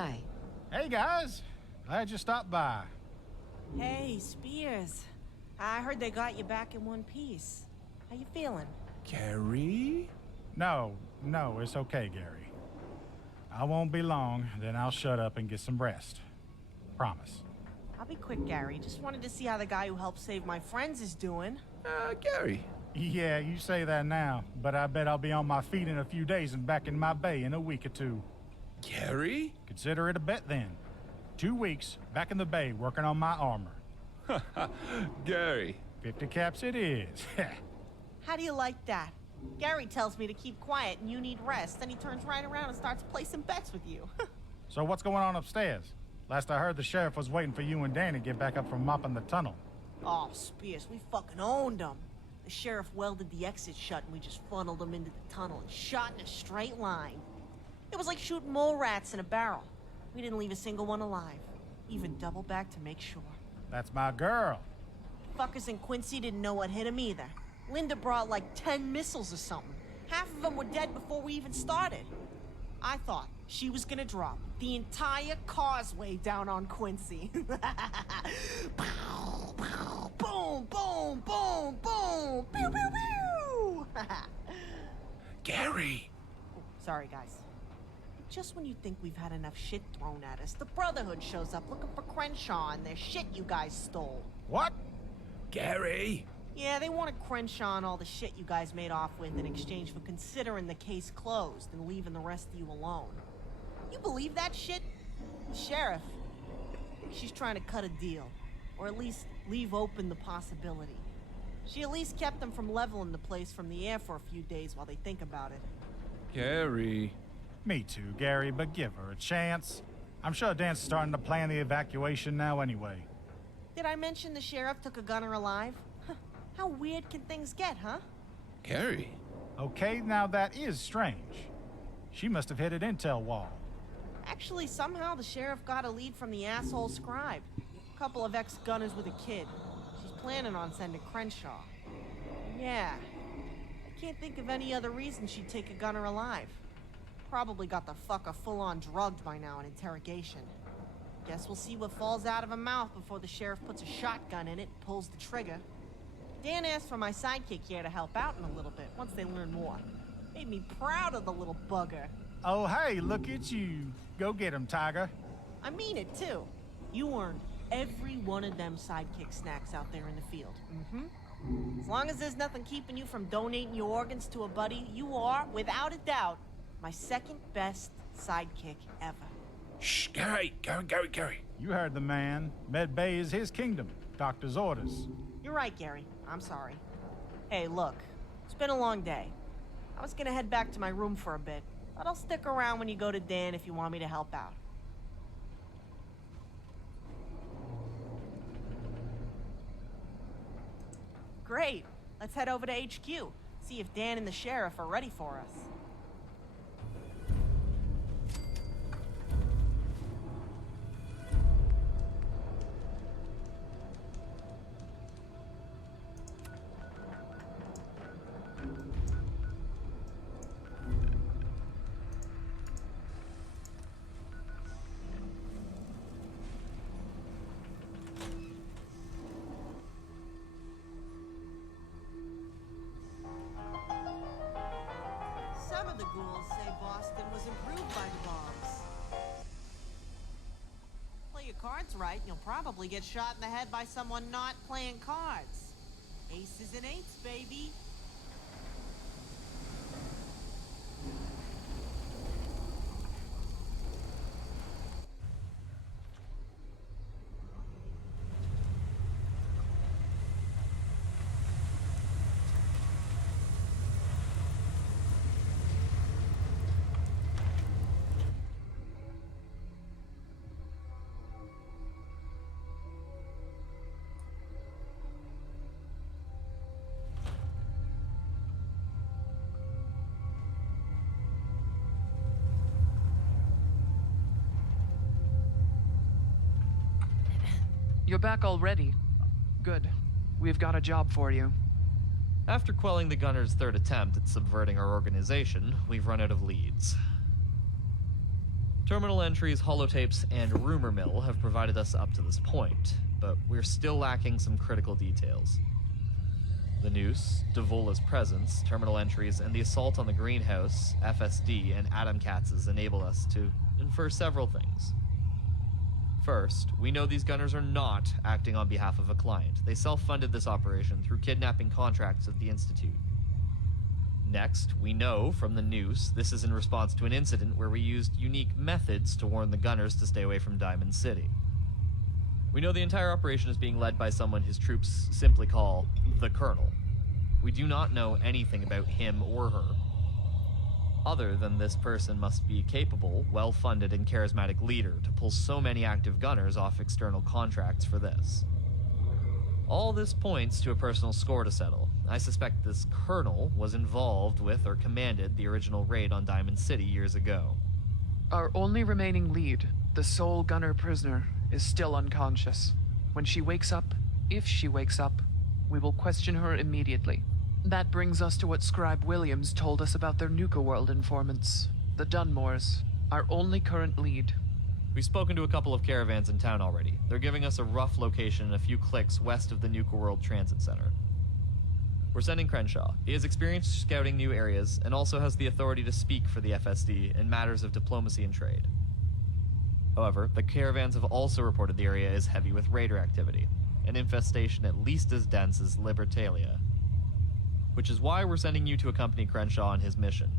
Hi. Hey guys, glad you stopped by. Hey, Spears. I heard they got you back in one piece. How you feeling? Gary? No, it's okay, Gary. I won't be long, then I'll shut up and get some rest. Promise. I'll be quick, Gary. Just wanted to see how the guy who helped save my friends is doing. Gary. Yeah, you say that now, but I bet I'll be on my feet in a few days and back in my bay in a week or two. Gary? Consider it a bet then. 2 weeks, back in the bay, working on my armor. Gary. 50 caps it is. How do you like that? Gary tells me to keep quiet and you need rest, then he turns right around and starts placing bets with you. So what's going on upstairs? Last I heard, the sheriff was waiting for you and Dan to get back up from mopping the tunnel. Oh, Spears, we fucking owned him. The sheriff welded the exit shut and we just funneled him into the tunnel and shot in a straight line. It was like shooting mole rats in a barrel. We didn't leave a single one alive. Even double back to make sure. That's my girl. Fuckers in Quincy didn't know what hit him either. Linda brought like 10 missiles or something. Half of them were dead before we even started. I thought she was gonna drop the entire causeway down on Quincy. Pow, pow, boom, boom, boom, boom, pew, pew, pew. Gary. Oh, sorry, guys. Just when you think we've had enough shit thrown at us, the Brotherhood shows up looking for Crenshaw and their shit you guys stole. What? Gary. Yeah, they wanted Crenshaw and all the shit you guys made off with in exchange for considering the case closed and leaving the rest of you alone. You believe that shit? The sheriff, she's trying to cut a deal. Or at least leave open the possibility. She at least kept them from leveling the place from the air for a few days while they think about it. Gary. Me too, Gary, but give her a chance. I'm sure Dan's starting to plan the evacuation now anyway. Did I mention the sheriff took a gunner alive? How weird can things get, huh? Gary. Okay, now that is strange. She must have hit an intel wall. Actually, somehow the sheriff got a lead from the asshole scribe. A couple of ex-gunners with a kid. She's planning on sending Crenshaw. Yeah. I can't think of any other reason she'd take a gunner alive. Probably got the fucker full-on drugged by now in interrogation. Guess we'll see what falls out of her mouth before the sheriff puts a shotgun in it and pulls the trigger. Dan asked for my sidekick here to help out in a little bit, once they learn more. Made me proud of the little bugger. Oh, hey, look at you. Go get him, Tiger. I mean it, too. You earned every one of them sidekick snacks out there in the field. As long as there's nothing keeping you from donating your organs to a buddy, you are, without a doubt, my second best sidekick ever. Shh, Gary. Gary. You heard the man. Med Bay is his kingdom. Doctor's orders. You're right, Gary. I'm sorry. Hey, look. It's been a long day. I was gonna head back to my room for a bit, but I'll stick around when you go to Dan if you want me to help out. Great. Let's head over to HQ. See if Dan and the sheriff are ready for us. Some of the ghouls say Boston was improved by the bombs. Play your cards right, and you'll probably get shot in the head by someone not playing cards. Aces and eights, baby. You're back already. Good. We've got a job for you. After quelling the gunner's third attempt at subverting our organization, we've run out of leads. Terminal entries, holotapes, and rumor mill have provided us up to this point, but we're still lacking some critical details. The noose, Davola's presence, terminal entries, and the assault on the greenhouse, FSD, and Adam Katz's enable us to infer several things. First, we know these gunners are not acting on behalf of a client. They self-funded this operation through kidnapping contracts of the Institute. Next, we know from the noose this is in response to an incident where we used unique methods to warn the gunners to stay away from Diamond City. We know the entire operation is being led by someone his troops simply call the Colonel. We do not know anything about him or her, other than this person must be a capable, well-funded, and charismatic leader to pull so many active gunners off external contracts for this. All this points to a personal score to settle. I suspect this Colonel was involved with or commanded the original raid on Diamond City years ago. Our only remaining lead, the sole gunner prisoner, is still unconscious. When she wakes up, if she wakes up, we will question her immediately. That brings us to what Scribe Williams told us about their Nuka World informants, the Dunmores, our only current lead. We've spoken to a couple of caravans in town already. They're giving us a rough location a few clicks west of the Nuka World Transit Center. We're sending Crenshaw. He has experience scouting new areas and also has the authority to speak for the FSD in matters of diplomacy and trade. However, the caravans have also reported the area is heavy with raider activity, an infestation at least as dense as Libertalia. Which is why we're sending you to accompany Crenshaw on his mission.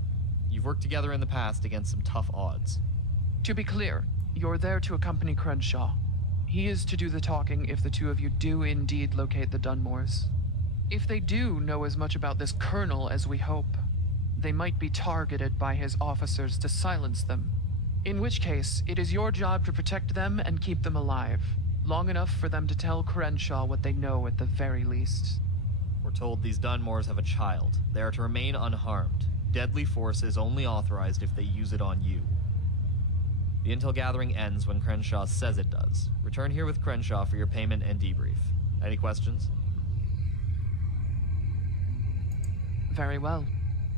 You've worked together in the past against some tough odds. To be clear, you're there to accompany Crenshaw. He is to do the talking if the two of you do indeed locate the Dunmores. If they do know as much about this Colonel as we hope, they might be targeted by his officers to silence them. In which case, it is your job to protect them and keep them alive, long enough for them to tell Crenshaw what they know at the very least. We're told these Dunmores have a child. They are to remain unharmed. Deadly force is only authorized if they use it on you. The intel gathering ends when Crenshaw says it does. Return here with Crenshaw for your payment and debrief. Any questions? Very well.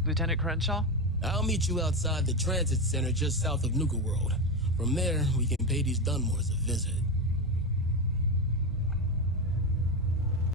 Lieutenant Crenshaw? I'll meet you outside the transit center just south of Nuka World. From there, we can pay these Dunmores a visit.